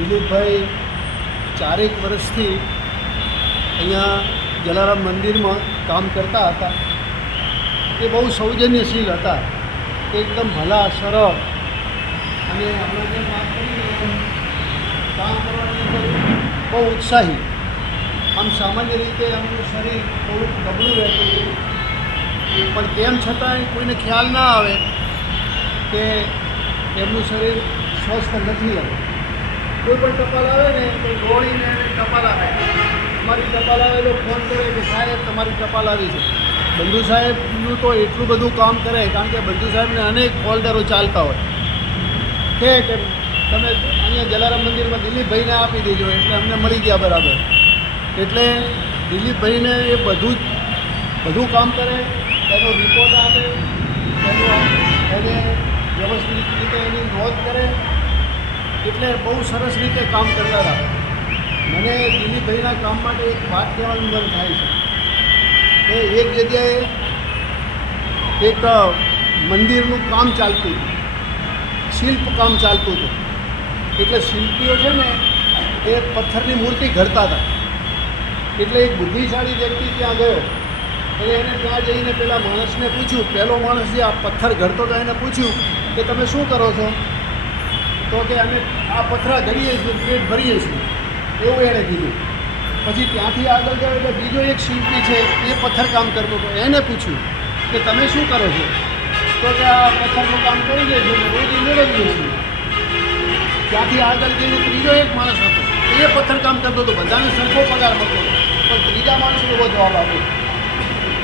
દિલીપભાઈ 4 વર્ષથી અહીંયા જલારામ મંદિરમાં કામ કરતા હતા. એ બહુ સૌજન્યશીલ હતા, એકદમ ભલા સરળ અને આપણે જેમ વાત કરી કામ કરવાની અંદર બહુ ઉત્સાહી. આમ સામાન્ય રીતે એમનું શરીર થોડુંક નબળું રહેતું હતું, પણ તેમ છતાંય કોઈને ખ્યાલ ના આવે કે એમનું શરીર સ્વસ્થ નથી. આવે કોઈ પણ ટપાલ આવે ને તો દોડીને ટપાલ આવે, તમારી ટપાલ આવે તો ફોન કરે કે સાહેબ તમારી ટપાલ આવી છે. બંધુ સાહેબનું તો એટલું બધું કામ કરે, કારણ કે બંધુ સાહેબને અનેક ફોલ્ડરો ચાલતા હોય કે તમે અહીંયા જલારામ મંદિરમાં દિલીપભાઈને આપી દેજો, એટલે અમને મળી ગયા બરાબર. એટલે દિલીપભાઈને એ બધું કામ કરે, એનો રિપોર્ટ આપે, એને વ્યવસ્થિત રીતે એની નોંધ કરે, એટલે બહુ સરસ રીતે કામ કરતા હતા. મને દિલીપભાઈના કામ માટે એક વાત કહેવાનું મન થાય છે કે એક જગ્યાએ એક મંદિરનું કામ ચાલતું હતું, શિલ્પ કામ ચાલતું હતું. એટલે શિલ્પીઓ છે ને એ પથ્થરની મૂર્તિ ઘડતા હતા. એટલે એક બુદ્ધિશાળી વ્યક્તિ ત્યાં ગયો, એટલે એને ત્યાં જઈને પેલા માણસને પૂછ્યું, પહેલો માણસ જે આ પથ્થર ઘડતો હતો એને પૂછ્યું કે તમે શું કરો છો? તો કે અમે આ પથ્થરા ઘડીએ છીએ, પેટ ભરીએ છીએ, એવું એણે કીધું. પછી ત્યાંથી આગળ ગયો એટલે બીજો એક શિલ્પી છે એ પથ્થર કામ કરતો હતો, એને પૂછ્યું કે તમે શું કરો છો? તો કે આ પથ્થરનું કામ કરી દે છે, રોજ મેળવીએ છીએ. ત્યાંથી આગળ જઈને ત્રીજો એક માણસ હતો, એ પથ્થર કામ કરતો હતો, બધાને સરખો પગાર મળતો હતો. પણ ત્રીજા માણસે એવો જવાબ આપ્યો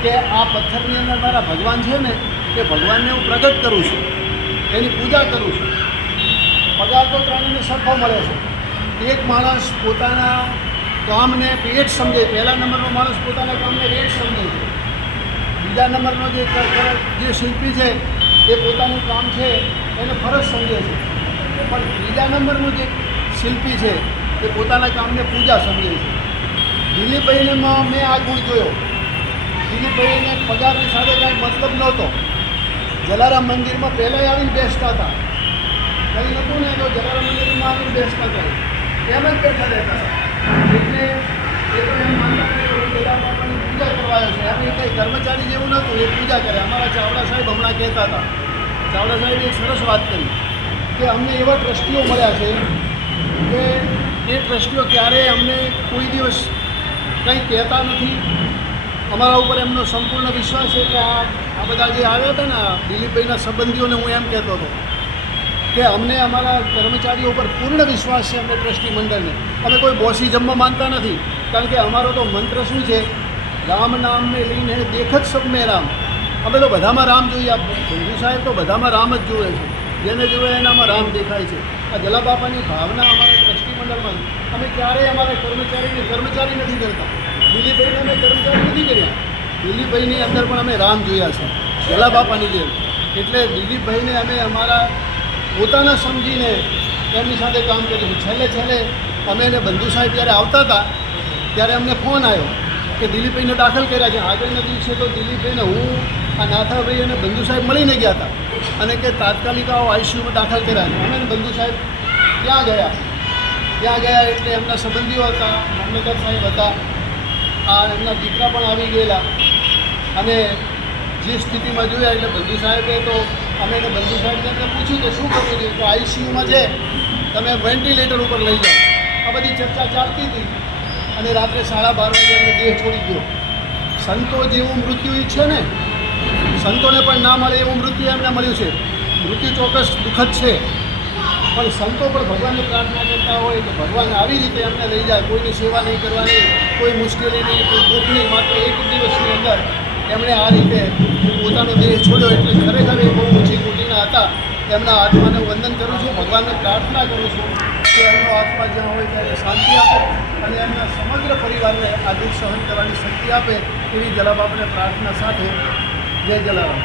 કે આ પથ્થરની અંદર મારા ભગવાન છે ને, એ ભગવાનને હું પ્રગટ કરું છું, એની પૂજા કરું છું. પગાર તો ત્રણેયને સરખો મળે છે. એક માણસ પોતાના કામને પેટ સમજે, પહેલા નંબરનો માણસ પોતાના કામને પેટ સમજે છે. બીજા નંબરનો જે શિલ્પી છે એ પોતાનું કામ છે એને ફરજ સમજે છે. પણ ત્રીજા નંબરનું જે શિલ્પી છે એ પોતાના કામને પૂજા સમજે છે. દિલીપભાઈને મેં આ ગુણ જોયો. દિલીપભાઈને પગારની સાથે કાંઈ મતલબ નહોતો. જલારામ મંદિરમાં પહેલાંય આવીને બેસતા હતા, કંઈ નહોતું ને તો જલારામ મંદિરમાં આવીને બેસતા હતા, એમ જ બેઠા રહેતા હતા. એટલે એ તો એમ માનતા કે જલારામ બાપાની પૂજા કરવા આવ્યો છે, એમ એ કંઈ કર્મચારી જેવું નહોતું, એ પૂજા કરે. અમારા ચાવડા સાહેબ હમણાં કહેતા હતા, ચાવડા સાહેબે એક સરસ વાત કરી કે અમને એવા ટ્રસ્ટીઓ મળ્યા છે કે એ ટ્રસ્ટીઓ ક્યારેય અમને કોઈ દિવસ કંઈ કહેતા નથી. અમારા ઉપર એમનો સંપૂર્ણ વિશ્વાસ છે કે આ બધા જે આવ્યા હતા ને દિલીપભાઈના સંબંધીઓને હું એમ કહેતો હતો કે અમને અમારા કર્મચારીઓ ઉપર પૂર્ણ વિશ્વાસ છે, અમને ટ્રસ્ટી મંડળને. અમે કોઈ બોસી જમવા માનતા નથી, કારણ કે અમારો તો મંત્ર શું છે, રામ નામને લઈને દેખત સબ મેં રામ. અમે તો બધામાં રામ જોઈએ. આ બંધુ સાહેબ તો બધામાં રામ જ જુએ છે, જેને જુએ એનામાં રામ દેખાય છે. આ જલાબાપાની ભાવના અમારા ટ્રસ્ટી મંડળમાં. અમે ક્યારેય અમારા કર્મચારી નથી કરતા. દિલીપભાઈને અમે કર્મચારી નથી કર્યા. દિલીપભાઈની અંદર પણ અમે રામ જોયા છે, જલાબાપાની જેમ. એટલે દિલીપભાઈને અમે અમારા પોતાના સમજીને એમની સાથે કામ કર્યું. છેલ્લે અમે એને બંધુ સાહેબ જ્યારે આવતા હતા ત્યારે અમને ફોન આવ્યો કે દિલીપભાઈને દાખલ કર્યા છે. આગળના દિવસે તો દિલીપભાઈને હું, આ નાથાભાઈ અને બંધુ સાહેબ મળીને ગયા હતા અને કે તાત્કાલિક આવો આઈસીયુમાં દાખલ કર્યા છે. અમે બંધુ સાહેબ ત્યાં ગયા એટલે એમના સંબંધીઓ હતા, મામલતદાર સાહેબ હતા, આ એમના દીકરા પણ આવી ગયેલા. અને જે સ્થિતિમાં જોયા એટલે બંધુ સાહેબે તો અમે એને બંધુ સાહેબને પૂછ્યું કે શું કરવું જોઈએ? તો આઈસીયુમાં છે, તમે વેન્ટિલેટર ઉપર લઈ જાઓ. આ બધી ચર્ચા ચાલતી હતી અને રાત્રે 12:30 વાગે એમને દેહ છોડી ગયો. સંતો જેવું મૃત્યુ ઈચ્છે ને, સંતોને પણ ના મળે એવું મૃત્યુ એમને મળ્યું છે. મૃત્યુ ચોક્કસ દુઃખદ છે, પણ સંતો પણ ભગવાનને પ્રાર્થના કરતા હોય કે ભગવાન આવી રીતે એમને લઈ જાય, કોઈની સેવા નહીં કરવાની, કોઈ મુશ્કેલી નહીં, કોઈ દુઃખ નહીં. માત્ર એક દિવસની અંદર એમણે આ રીતે પોતાનો દેહ છોડ્યો. એટલે ખરેખર એ બહુ ઊંચી કોટીના હતા. એમના આત્માને વંદન કરું છું, ભગવાનને પ્રાર્થના કરું છું કે એમનો આત્મા જ્યાં હોય ત્યારે શાંતિ આપે અને એમના સમગ્ર પરિવારને આ દુઃખ સહન કરવાની શક્તિ આપે, એવી જલાબાપાને પ્રાર્થના સાથે જય જલારામ.